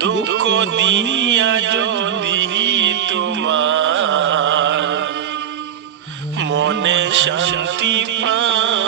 দুঃখ দিয়া মনে শান্তি পা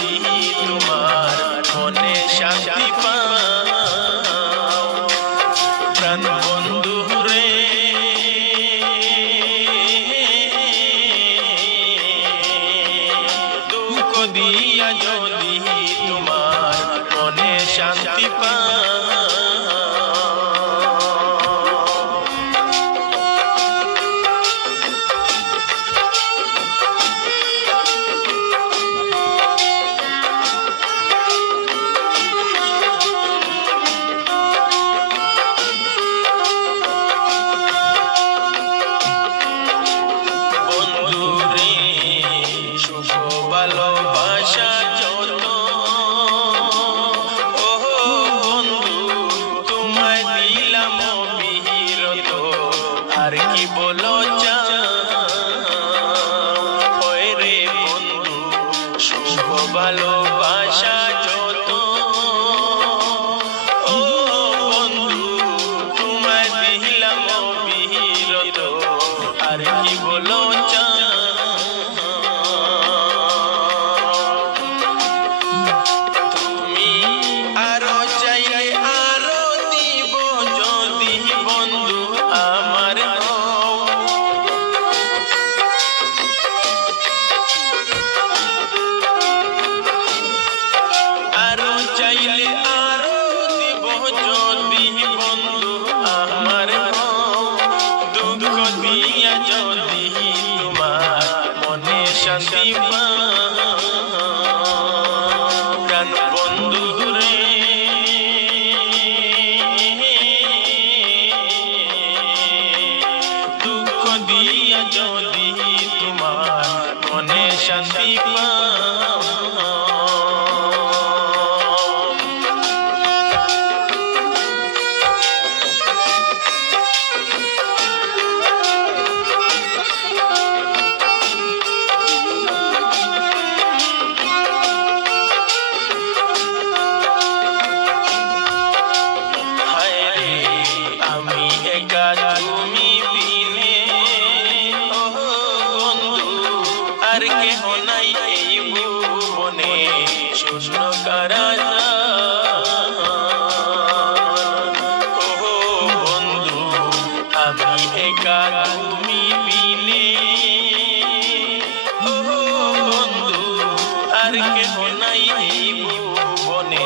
ভালোবাসা নিয়ে যদি তোমার মনে শান্তি প্রাণ বন্ধু রে দুঃখ দিয়ে যদি তোমার মনে শান্তি নাই ভুবনে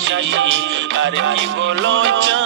shashi, are people on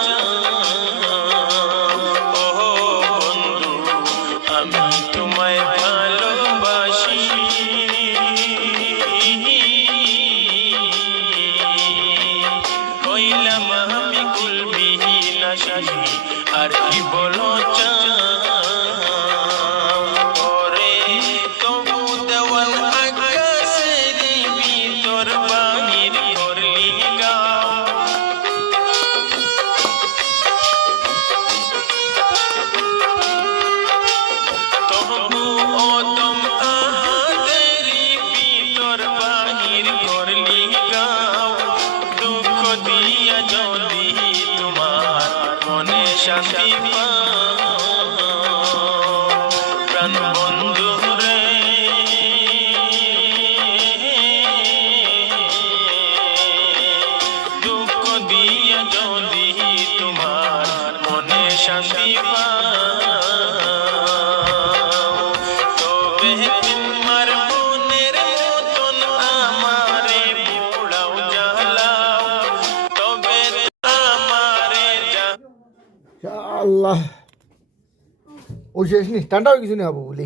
আল্লাহ। ওই শেষ নি টানটাও কিছু নেই বাবু বলি।